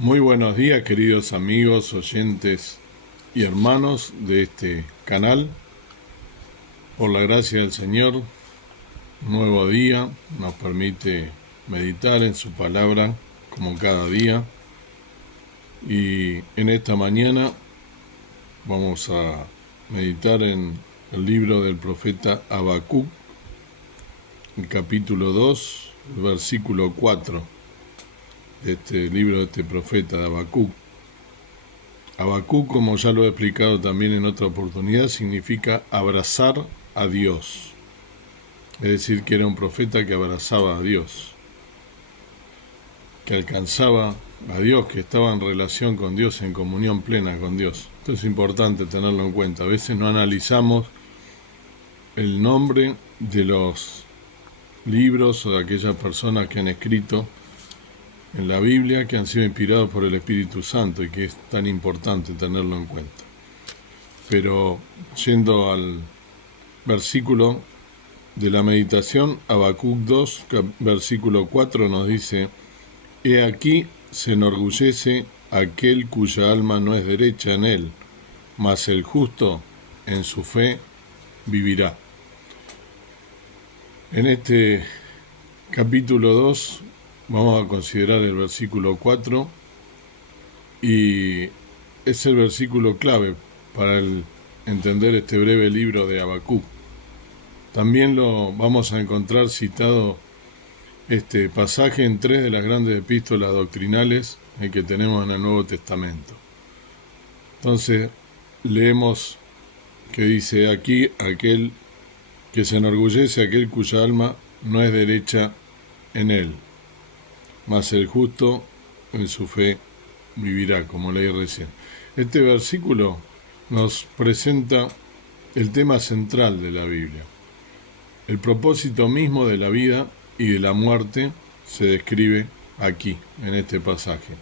Muy buenos días, queridos amigos, oyentes y hermanos de este canal. Por la gracia del Señor, un nuevo día nos permite meditar en su palabra como cada día. Y en esta mañana vamos a meditar en el libro del profeta Habacuc, el capítulo 2, el versículo 4 de este libro de este profeta de Habacuc. Habacuc, como ya lo he explicado también en otra oportunidad, significa abrazar a Dios. Es decir, que era un profeta que abrazaba a Dios, que alcanzaba a Dios, que estaba en relación con Dios, en comunión plena con Dios. Esto es importante tenerlo en cuenta. A veces no analizamos el nombre de los libros o de aquellas personas que han escrito en la Biblia, que han sido inspirados por el Espíritu Santo y que es tan importante tenerlo en cuenta. Pero yendo al versículo de la meditación, Habacuc 2, versículo 4 nos dice: He aquí se enorgullece aquel cuya alma no es derecha en él, mas el justo en su fe vivirá. En este capítulo 2 vamos a considerar el versículo 4 y es el versículo clave para entender este breve libro de Habacuc. También lo vamos a encontrar citado este pasaje en 3 de las grandes epístolas doctrinales que tenemos en el Nuevo Testamento. Entonces, leemos que dice aquí: aquel que se enorgullece, aquel cuya alma no es derecha en él, mas el justo en su fe vivirá, como leí recién. Este versículo nos presenta el tema central de la Biblia. El propósito mismo de la vida y de la muerte se describe aquí, en este pasaje.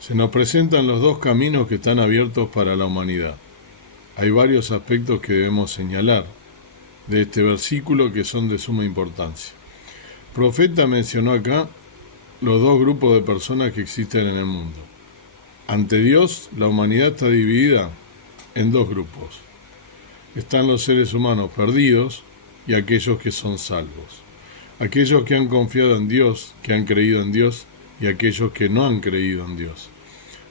Se nos presentan los dos caminos que están abiertos para la humanidad. Hay varios aspectos que debemos señalar de este versículo que son de suma importancia. El profeta mencionó acá los dos grupos de personas que existen en el mundo. Ante Dios, la humanidad está dividida en dos grupos. Están los seres humanos perdidos y aquellos que son salvos. Aquellos que han confiado en Dios, que han creído en Dios, y aquellos que no han creído en Dios.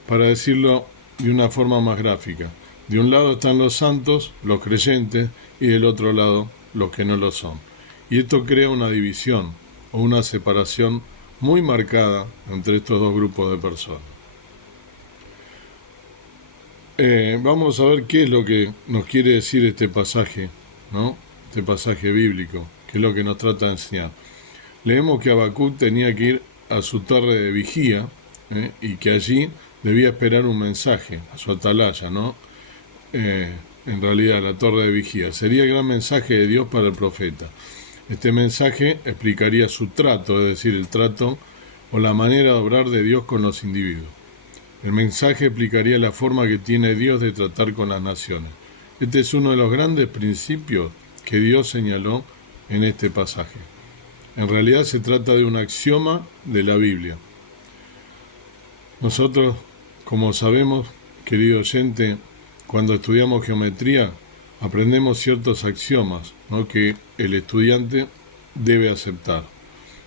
Para decirlo de una forma más gráfica, de un lado están los santos, los creyentes, y del otro lado los que no lo son. Y esto crea una división o una separación muy marcada entre estos dos grupos de personas. Vamos a ver qué es lo que nos quiere decir este pasaje, ¿no? Este pasaje bíblico, que es lo que nos trata de enseñar. Leemos que Habacuc tenía que ir a su torre de vigía y que allí debía esperar un mensaje, a su atalaya, ¿no? En realidad, la torre de vigía. Sería el gran mensaje de Dios para el profeta. Este mensaje explicaría su trato, es decir, el trato o la manera de obrar de Dios con los individuos. El mensaje explicaría la forma que tiene Dios de tratar con las naciones. Este es uno de los grandes principios que Dios señaló en este pasaje. En realidad se trata de un axioma de la Biblia. Nosotros, como sabemos, querido oyente, cuando estudiamos geometría, aprendemos ciertos axiomas, ¿no?, que el estudiante debe aceptar.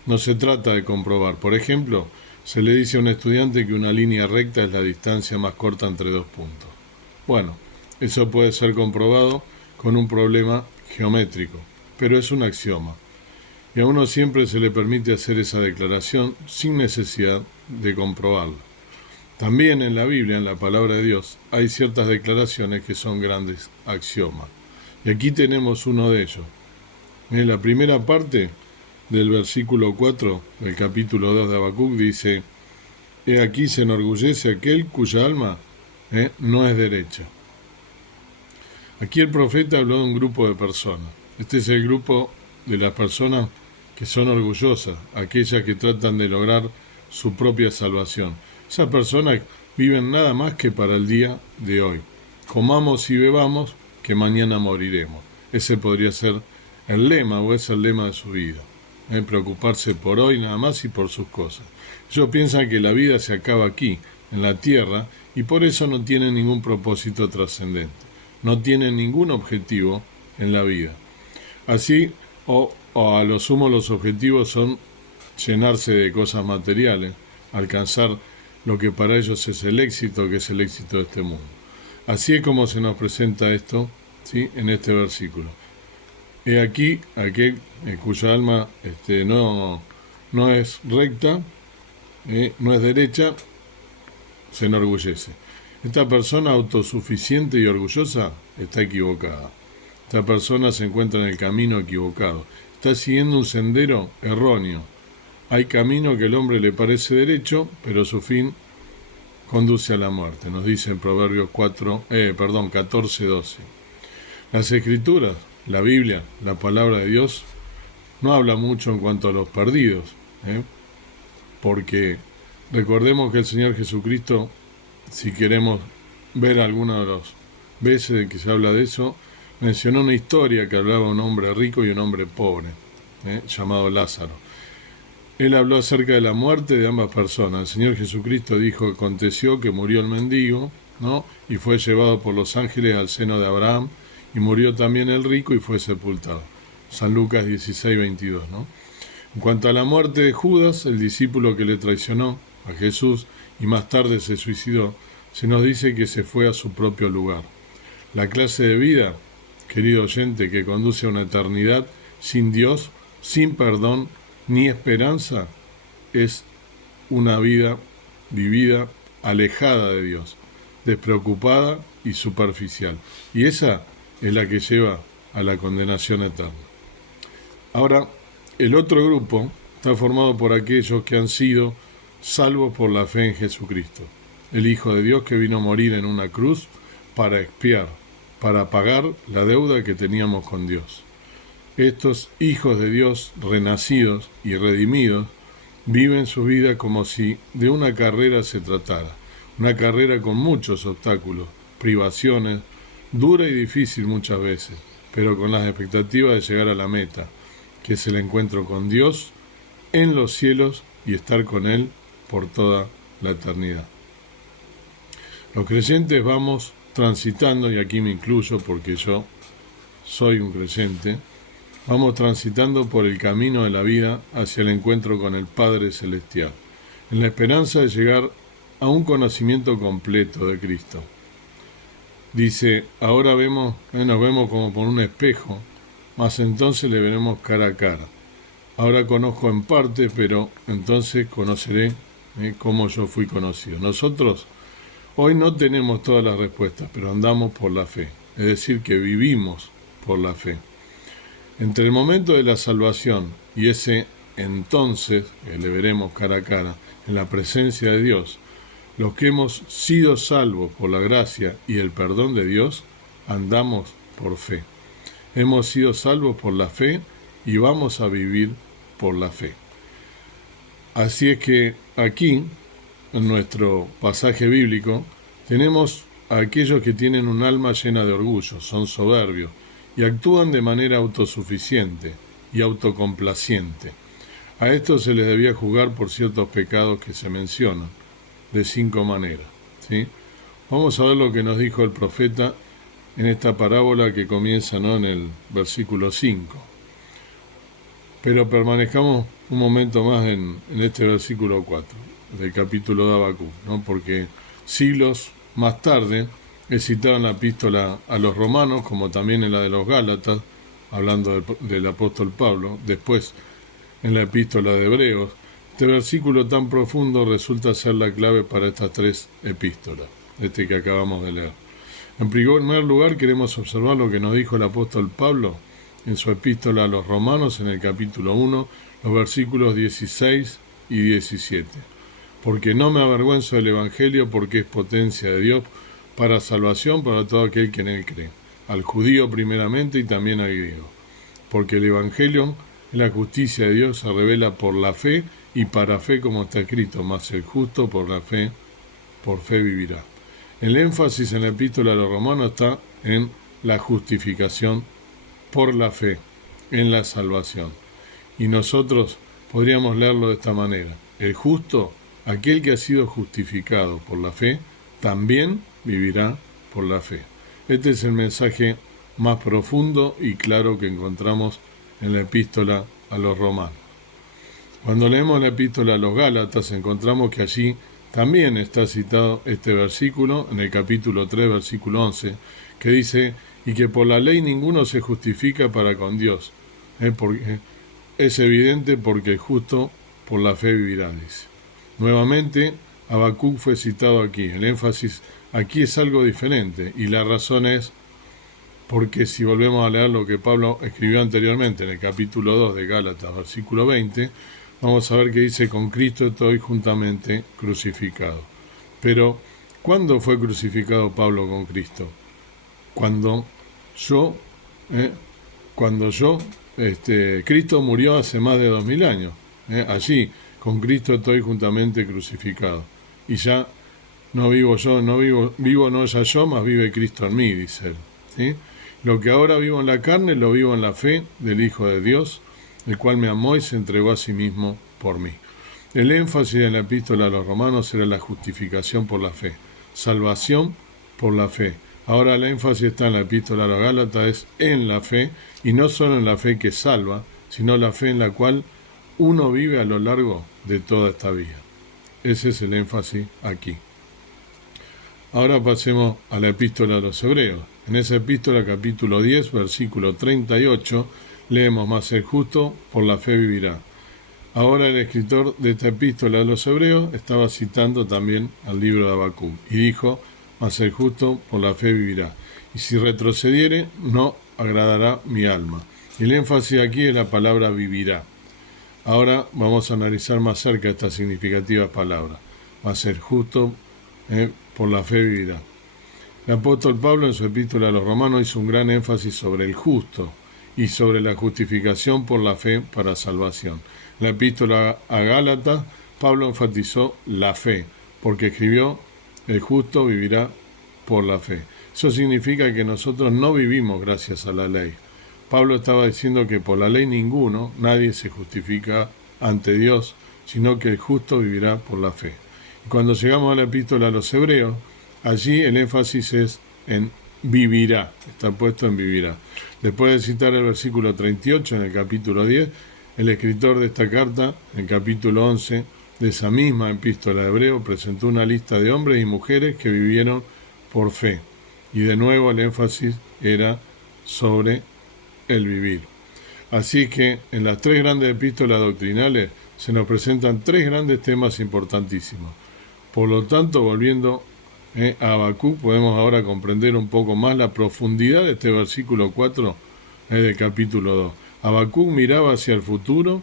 No se trata de comprobar. Por ejemplo, se le dice a un estudiante que una línea recta es la distancia más corta entre dos puntos. Bueno, eso puede ser comprobado con un problema geométrico, pero es un axioma. Y a uno siempre se le permite hacer esa declaración sin necesidad de comprobarla. También en la Biblia, en la palabra de Dios, hay ciertas declaraciones que son grandes axiomas. Y aquí tenemos uno de ellos. En la primera parte del versículo 4 del capítulo 2 de Habacuc dice: He aquí se enorgullece aquel cuya alma no es derecha. Aquí el profeta habló de un grupo de personas. Este es el grupo de las personas que son orgullosas, aquellas que tratan de lograr su propia salvación. Esas personas viven nada más que para el día de hoy. Comamos y bebamos, que mañana moriremos. Ese podría ser el lema, o es el lema de su vida. Preocuparse por hoy nada más y por sus cosas. Ellos piensan que la vida se acaba aquí, en la tierra y por eso no tienen ningún propósito trascendente, no tienen ningún objetivo en la vida. Así, o a lo sumo los objetivos son llenarse de cosas materiales, alcanzar lo que para ellos es el éxito, que es el éxito de este mundo. Así es como se nos presenta esto, ¿sí?, en este versículo. He aquí aquel cuya alma no es recta, no es derecha, se enorgullece. Esta persona autosuficiente y orgullosa está equivocada. Esta persona se encuentra en el camino equivocado. Está siguiendo un sendero erróneo. Hay camino que al hombre le parece derecho, pero su fin conduce a la muerte. Nos dice en Proverbios 14:12. Las Escrituras, la Biblia, la palabra de Dios, no habla mucho en cuanto a los perdidos, porque recordemos que el Señor Jesucristo, si queremos ver alguna de las veces en que se habla de eso, mencionó una historia que hablaba de un hombre rico y un hombre pobre, llamado Lázaro. Él habló acerca de la muerte de ambas personas. El Señor Jesucristo dijo: aconteció que murió el mendigo, ¿no?, y fue llevado por los ángeles al seno de Abraham, y murió también el rico y fue sepultado. San Lucas 16:22, ¿no? En cuanto a la muerte de Judas, el discípulo que le traicionó a Jesús y más tarde se suicidó, se nos dice que se fue a su propio lugar. La clase de vida, querido oyente, que conduce a una eternidad sin Dios, sin perdón ni esperanza, es una vida vivida alejada de Dios, despreocupada y superficial. Y esa es la que lleva a la condenación eterna. Ahora, el otro grupo está formado por aquellos que han sido salvos por la fe en Jesucristo, el Hijo de Dios que vino a morir en una cruz para expiar, para pagar la deuda que teníamos con Dios. Estos hijos de Dios, renacidos y redimidos, viven su vida como si de una carrera se tratara, una carrera con muchos obstáculos, privaciones, dura y difícil muchas veces, pero con las expectativas de llegar a la meta, que es el encuentro con Dios en los cielos y estar con Él por toda la eternidad. Los creyentes vamos transitando, y aquí me incluyo porque yo soy un creyente, vamos transitando por el camino de la vida hacia el encuentro con el Padre Celestial, en la esperanza de llegar a un conocimiento completo de Cristo. Dice: ahora nos vemos como por un espejo, mas entonces le veremos cara a cara. Ahora conozco en parte, pero entonces conoceré como yo fui conocido. Nosotros hoy no tenemos todas las respuestas, pero andamos por la fe, es decir, que vivimos por la fe. Entre el momento de la salvación y ese entonces, que le veremos cara a cara, en la presencia de Dios, los que hemos sido salvos por la gracia y el perdón de Dios, andamos por fe. Hemos sido salvos por la fe y vamos a vivir por la fe. Así es que aquí, en nuestro pasaje bíblico, tenemos a aquellos que tienen un alma llena de orgullo, son soberbios y actúan de manera autosuficiente y autocomplaciente. A estos se les debía juzgar por ciertos pecados que se mencionan, de 5 maneras, ¿sí? Vamos a ver lo que nos dijo el profeta en esta parábola que comienza, ¿no?, en el versículo 5. Pero permanezcamos un momento más en este versículo 4 del capítulo de Habacuc, ¿no?, porque siglos más tarde es citado en la epístola a los romanos, como también en la de los Gálatas, hablando del apóstol Pablo, después en la epístola de Hebreos. Este versículo tan profundo resulta ser la clave para estas 3 epístolas, que acabamos de leer. En primer lugar, queremos observar lo que nos dijo el apóstol Pablo en su epístola a los romanos, en el capítulo 1, los versículos 16 y 17. Porque no me avergüenzo del Evangelio, porque es potencia de Dios para salvación para todo aquel que en él cree, al judío primeramente y también al griego. Porque el Evangelio es la justicia de Dios, se revela por la fe y para fe, como está escrito: mas el justo por fe vivirá. El énfasis en la epístola a los romanos está en la justificación por la fe, en la salvación. Y nosotros podríamos leerlo de esta manera: el justo aquel que ha sido justificado por la fe, también vivirá por la fe. Este es el mensaje más profundo y claro que encontramos en la epístola a los romanos. Cuando leemos la epístola a los Gálatas, encontramos que allí también está citado este versículo, en el capítulo 3, versículo 11, que dice, y que por la ley ninguno se justifica para con Dios. Porque es evidente porque el justo por la fe vivirá, dice. Nuevamente, Habacuc fue citado aquí. El énfasis aquí es algo diferente, y la razón es porque si volvemos a leer lo que Pablo escribió anteriormente en el capítulo 2 de Gálatas, versículo 20, vamos a ver que dice, con Cristo estoy juntamente crucificado. Pero, ¿cuándo fue crucificado Pablo con Cristo? Cuando Cristo murió hace más de 2000 años. Allí, con Cristo estoy juntamente crucificado. Y ya no vivo yo, vivo no ya yo, mas vive Cristo en mí, dice él. ¿Sí? Lo que ahora vivo en la carne, lo vivo en la fe del Hijo de Dios, el cual me amó y se entregó a sí mismo por mí. El énfasis en la epístola a los romanos era la justificación por la fe, salvación por la fe. Ahora el énfasis está en la epístola a los Gálatas, es en la fe, y no solo en la fe que salva, sino la fe en la cual uno vive a lo largo de toda esta vida. Ese es el énfasis aquí. Ahora pasemos a la epístola a los Hebreos. En esa epístola, capítulo 10, versículo 38, leemos, mas el justo por la fe vivirá. Ahora el escritor de esta epístola a los Hebreos estaba citando también al libro de Habacuc y dijo, mas el justo por la fe vivirá. Y si retrocediere, no agradará mi alma. Y el énfasis aquí es la palabra vivirá. Ahora vamos a analizar más cerca estas significativas palabras. Mas el justo por la fe vivirá. El apóstol Pablo en su epístola a los romanos hizo un gran énfasis sobre el justo y sobre la justificación por la fe para salvación. En la epístola a Gálatas, Pablo enfatizó la fe, porque escribió, el justo vivirá por la fe. Eso significa que nosotros no vivimos gracias a la ley. Pablo estaba diciendo que por la ley nadie se justifica ante Dios, sino que el justo vivirá por la fe. Y cuando llegamos a la epístola a los Hebreos, allí el énfasis es en vivirá, está puesto en vivirá. Después de citar el versículo 38 en el capítulo 10, el escritor de esta carta, en el capítulo 11 de esa misma epístola de Hebreo, presentó una lista de hombres y mujeres que vivieron por fe. Y de nuevo el énfasis era sobre el vivir. Así que en las tres grandes epístolas doctrinales se nos presentan tres grandes temas importantísimos. Por lo tanto, volviendo a Habacuc, podemos ahora comprender un poco más la profundidad de este versículo 4 del capítulo 2. Habacuc miraba hacia el futuro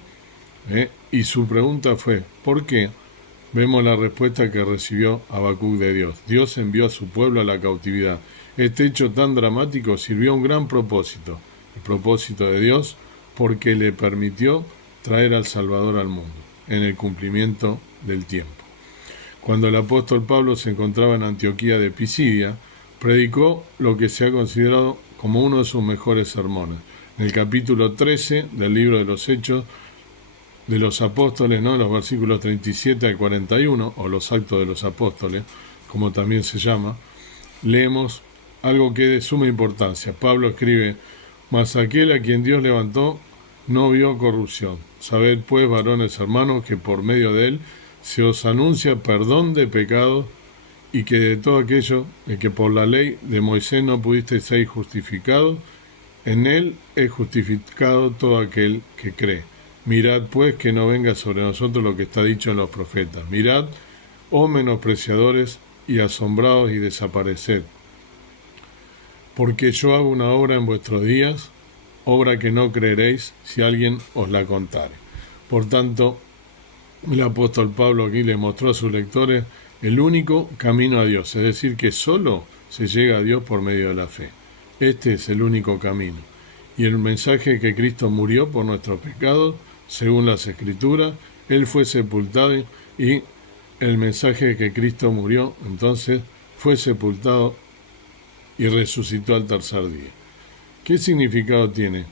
y su pregunta fue, ¿por qué? Vemos la respuesta que recibió Habacuc de Dios. Dios envió a su pueblo a la cautividad. Este hecho tan dramático sirvió a un gran propósito, el propósito de Dios, porque le permitió traer al Salvador al mundo, en el cumplimiento del tiempo. Cuando el apóstol Pablo se encontraba en Antioquía de Pisidia, predicó lo que se ha considerado como uno de sus mejores sermones. En el capítulo 13 del libro de los Hechos de los Apóstoles, ¿no? Los versículos 37 al 41, o los Actos de los Apóstoles, como también se llama, leemos algo que es de suma importancia. Pablo escribe, mas aquel a quien Dios levantó no vio corrupción. Sabed pues, varones hermanos, que por medio de él se os anuncia perdón de pecados y que de todo aquello que por la ley de Moisés no pudisteis ser justificados, en él es justificado todo aquel que cree. Mirad pues que no venga sobre nosotros lo que está dicho en los profetas. Mirad, oh menospreciadores y asombrados y desapareced. Porque yo hago una obra en vuestros días, obra que no creeréis si alguien os la contare. Por tanto, el apóstol Pablo aquí le mostró a sus lectores el único camino a Dios, es decir, que solo se llega a Dios por medio de la fe. Este es el único camino. Y el mensaje es que Cristo murió por nuestros pecados, según las Escrituras, Él fue sepultado y el mensaje es que Cristo murió, entonces fue sepultado y resucitó al tercer día. ¿Qué significado tiene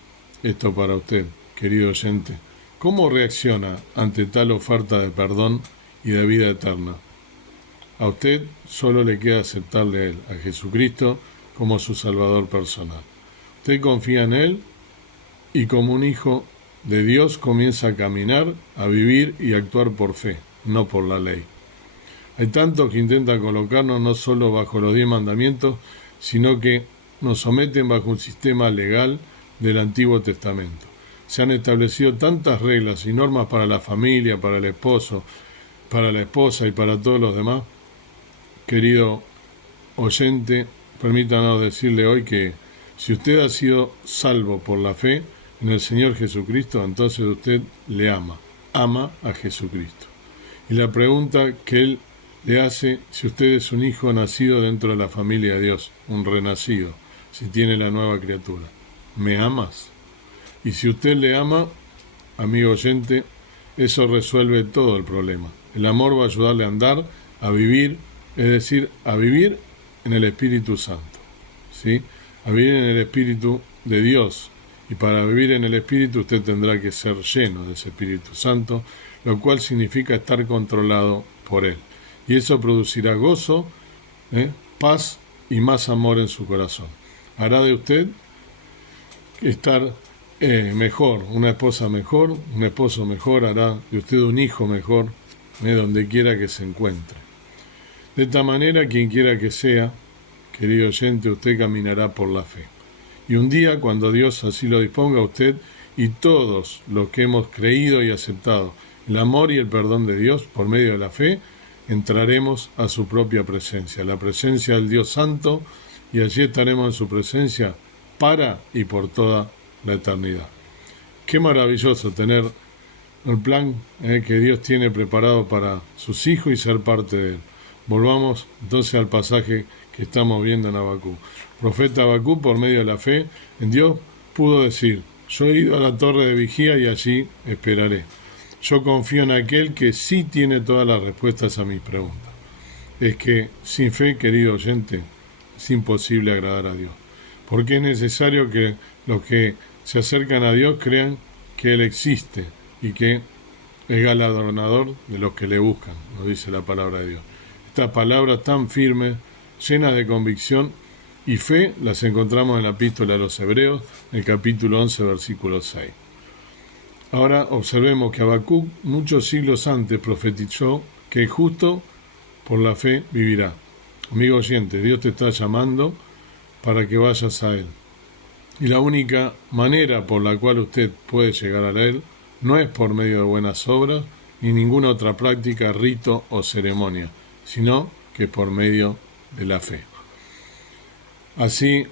esto para usted, querido oyente? ¿Cómo reacciona ante tal oferta de perdón y de vida eterna. A usted solo le queda aceptarle a Él, a Jesucristo, como su Salvador personal. Usted confía en Él y como un hijo de Dios comienza a caminar, a vivir y a actuar por fe, no por la ley. Hay tantos que intentan colocarnos no solo bajo los 10 mandamientos, sino que nos someten bajo un sistema legal del Antiguo Testamento. Se han establecido tantas reglas y normas para la familia, para el esposo, para la esposa y para todos los demás. Querido oyente, permítanos decirle hoy que si usted ha sido salvo por la fe en el Señor Jesucristo, entonces usted le ama a Jesucristo. Y la pregunta que Él le hace, si usted es un hijo nacido dentro de la familia de Dios, un renacido, si tiene la nueva criatura, ¿me amas? Y si usted le ama, amigo oyente, eso resuelve todo el problema. El amor va a ayudarle a andar, a vivir, es decir, a vivir en el Espíritu Santo, ¿sí? A vivir en el Espíritu de Dios. Y para vivir en el Espíritu usted tendrá que ser lleno de ese Espíritu Santo, lo cual significa estar controlado por Él. Y eso producirá gozo, paz y más amor en su corazón. Hará de usted estar mejor, una esposa mejor, un esposo mejor, hará de usted un hijo mejor, donde quiera que se encuentre. De esta manera, quien quiera que sea, querido oyente, usted caminará por la fe. Y un día, cuando Dios así lo disponga, usted y todos los que hemos creído y aceptado el amor y el perdón de Dios por medio de la fe, entraremos a su propia presencia, la presencia del Dios Santo, y allí estaremos en su presencia para y por toda la eternidad. Qué maravilloso tener el plan que Dios tiene preparado para sus hijos y ser parte de Él. Volvamos entonces al pasaje que estamos viendo en Habacuc. El profeta Habacuc, por medio de la fe en Dios, pudo decir: yo he ido a la torre de vigía y allí esperaré. Yo confío en aquel que sí tiene todas las respuestas a mis preguntas. Es que sin fe, querido oyente, es imposible agradar a Dios. Porque es necesario que los que se acercan a Dios crean que Él existe y que es galardonador de los que le buscan, nos dice la palabra de Dios. Estas palabras tan firmes, llenas de convicción y fe, las encontramos en la epístola a los Hebreos, en el capítulo 11, versículo 6. Ahora observemos que Habacuc, muchos siglos antes, profetizó que el justo por la fe vivirá. Amigo oyente, Dios te está llamando para que vayas a Él. Y la única manera por la cual usted puede llegar a Él no es por medio de buenas obras, ni ninguna otra práctica, rito o ceremonia, sino que por medio de la fe. Así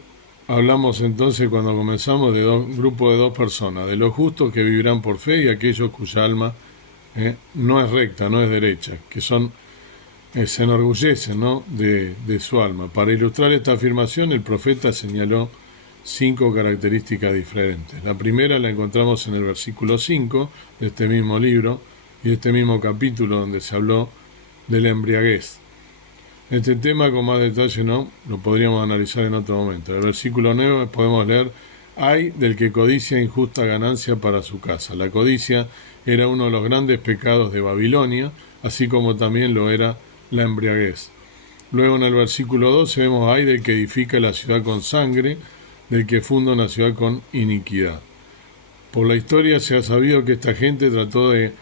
hablamos entonces cuando comenzamos de un grupo de dos personas, de los justos que vivirán por fe y aquellos cuya alma no es recta, no es derecha, que son se enorgullecen, ¿no?, de su alma. Para ilustrar esta afirmación, el profeta señaló 5 características diferentes. La primera la encontramos en el versículo 5 de este mismo libro y de este mismo capítulo donde se habló de la embriaguez. Este tema con más detalle no lo podríamos analizar en otro momento. En el versículo 9 podemos leer: «Ay del que codicia injusta ganancia para su casa». La codicia era uno de los grandes pecados de Babilonia, así como también lo era la embriaguez. Luego en el versículo 12 vemos: «Ay del que edifica la ciudad con sangre, del que funda una ciudad con iniquidad». Por la historia se ha sabido que esta gente trató de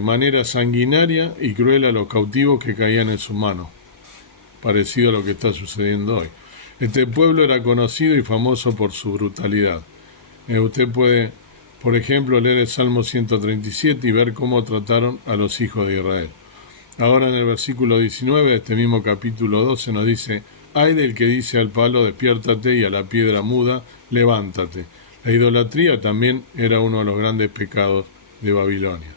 manera sanguinaria y cruel a los cautivos que caían en sus manos, parecido a lo que está sucediendo hoy. Este pueblo era conocido y famoso por su brutalidad. Usted puede, por ejemplo, leer el Salmo 137 y ver cómo trataron a los hijos de Israel. Ahora en el versículo 19 de este mismo capítulo 12 nos dice: «Ay del que dice al palo, despiértate, y a la piedra muda, levántate». La idolatría también era uno de los grandes pecados de Babilonia.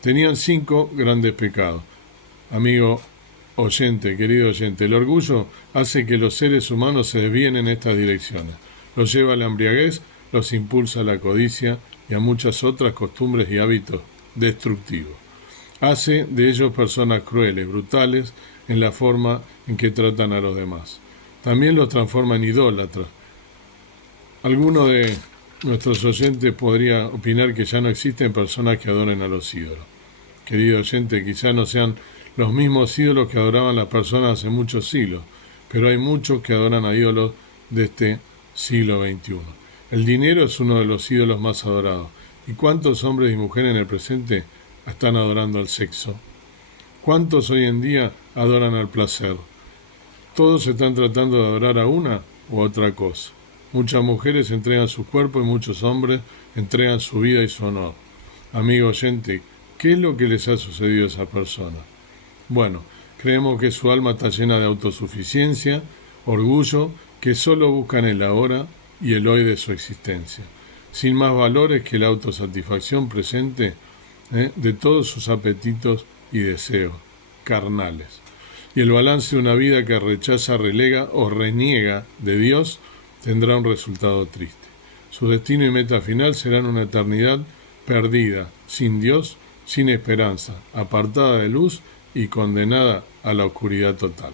Tenían 5 grandes pecados. Amigo oyente, querido oyente, el orgullo hace que los seres humanos se desvíen en estas direcciones. Los lleva a la embriaguez, los impulsa a la codicia y a muchas otras costumbres y hábitos destructivos. Hace de ellos personas crueles, brutales en la forma en que tratan a los demás. También los transforma en idólatras. Alguno de nuestros oyentes podría opinar que ya no existen personas que adoren a los ídolos, querido oyente, quizás no sean los mismos ídolos que adoraban las personas hace muchos siglos, pero hay muchos que adoran a ídolos de este siglo XXI. El dinero es uno de los ídolos más adorados. ¿Y cuántos hombres y mujeres en el presente están adorando al sexo? ¿Cuántos hoy en día adoran al placer? Todos están tratando de adorar a una u otra cosa. Muchas mujeres entregan su cuerpo y muchos hombres entregan su vida y su honor. Amigo oyente, ¿qué es lo que les ha sucedido a esa persona? Bueno, creemos que su alma está llena de autosuficiencia, orgullo, que solo buscan el ahora y el hoy de su existencia, sin más valores que la autosatisfacción presente de todos sus apetitos y deseos carnales. Y el balance de una vida que rechaza, relega o reniega de Dios tendrá un resultado triste. Su destino y meta final serán una eternidad perdida, sin Dios, sin esperanza, apartada de luz y condenada a la oscuridad total.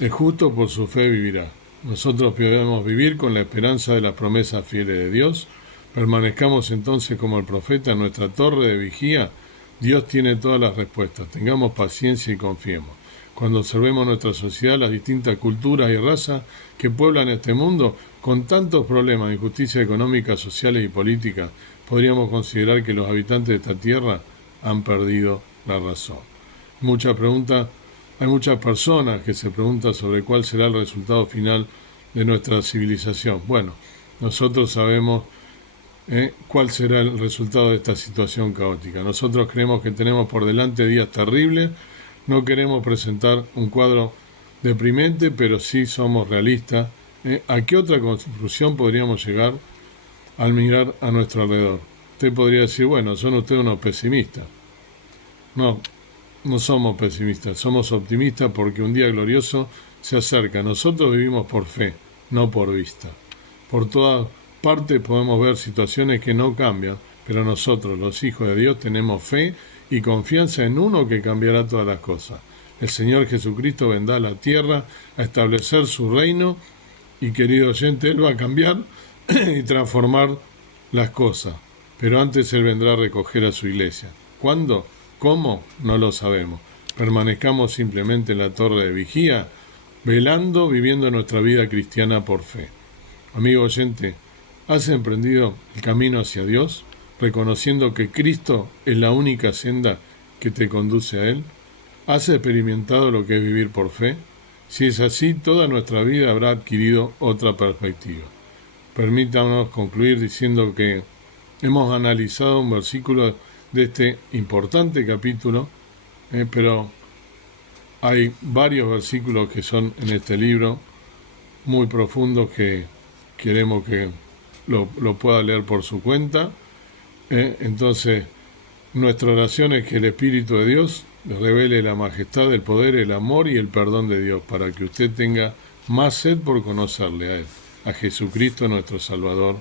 El justo por su fe vivirá. Nosotros podemos vivir con la esperanza de las promesas fieles de Dios. Permanezcamos entonces como el profeta en nuestra torre de vigía. Dios tiene todas las respuestas. Tengamos paciencia y confiemos. Cuando observemos nuestra sociedad, las distintas culturas y razas que pueblan este mundo, con tantos problemas de injusticia económica, sociales y políticas, podríamos considerar que los habitantes de esta tierra han perdido la razón. Hay muchas personas que se preguntan sobre cuál será el resultado final de nuestra civilización. Bueno, nosotros sabemos cuál será el resultado de esta situación caótica. Nosotros creemos que tenemos por delante días terribles. No queremos presentar un cuadro deprimente, pero sí somos realistas. ¿A qué otra conclusión podríamos llegar al mirar a nuestro alrededor? Usted podría decir, bueno, son ustedes unos pesimistas. No somos pesimistas, somos optimistas porque un día glorioso se acerca. Nosotros vivimos por fe, no por vista. Por todas partes podemos ver situaciones que no cambian, pero nosotros, los hijos de Dios, tenemos fe y confianza en uno que cambiará todas las cosas. El Señor Jesucristo vendrá a la tierra a establecer su reino y, querido oyente, Él va a cambiar y transformar las cosas. Pero antes Él vendrá a recoger a su iglesia. ¿Cuándo? ¿Cómo? No lo sabemos. Permanezcamos simplemente en la torre de vigía, velando, viviendo nuestra vida cristiana por fe. Amigo oyente, ¿has emprendido el camino hacia Dios, reconociendo que Cristo es la única senda que te conduce a Él? ¿Has experimentado lo que es vivir por fe? Si es así, toda nuestra vida habrá adquirido otra perspectiva. Permítanos concluir diciendo que hemos analizado un versículo de este importante capítulo, pero hay varios versículos que son en este libro muy profundos que queremos que lo pueda leer por su cuenta. Entonces, nuestra oración es que el Espíritu de Dios le revele la majestad, el poder, el amor y el perdón de Dios, para que usted tenga más sed por conocerle a Él, a Jesucristo nuestro Salvador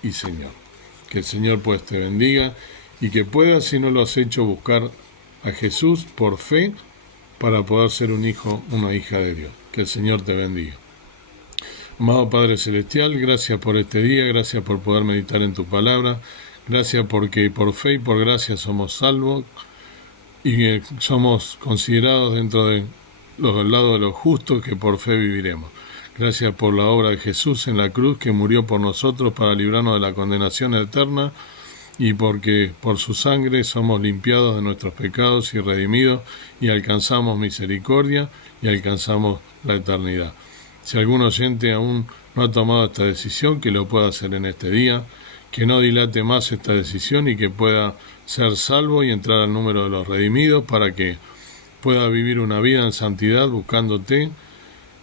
y Señor. Que el Señor pues te bendiga y que puedas, si no lo has hecho, buscar a Jesús por fe para poder ser un hijo, una hija de Dios. Que el Señor te bendiga. Amado Padre Celestial, gracias por este día, gracias por poder meditar en tu palabra, gracias porque por fe y por gracia somos salvos y somos considerados dentro del lado de los justos, que por fe viviremos. Gracias por la obra de Jesús en la cruz, que murió por nosotros para librarnos de la condenación eterna, y porque por su sangre somos limpiados de nuestros pecados y redimidos y alcanzamos misericordia y alcanzamos la eternidad. Si algún oyente aún no ha tomado esta decisión, que lo pueda hacer en este día, que no dilate más esta decisión y que pueda ser salvo y entrar al número de los redimidos, para que pueda vivir una vida en santidad buscándote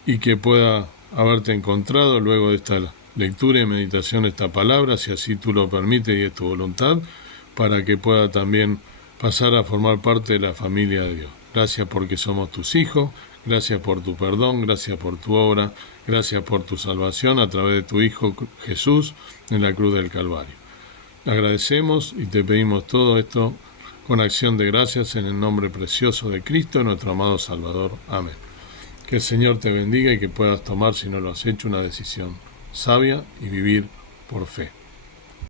y que pueda haberte encontrado luego de esta lectura y meditación de esta palabra, si así tú lo permites y es tu voluntad, para que pueda también pasar a formar parte de la familia de Dios. Gracias porque somos tus hijos, gracias por tu perdón, gracias por tu obra, gracias por tu salvación a través de tu Hijo Jesús en la cruz del Calvario. Agradecemos y te pedimos todo esto con acción de gracias en el nombre precioso de Cristo, nuestro amado Salvador. Amén. Que el Señor te bendiga y que puedas tomar, si no lo has hecho, una decisión sabia y vivir por fe.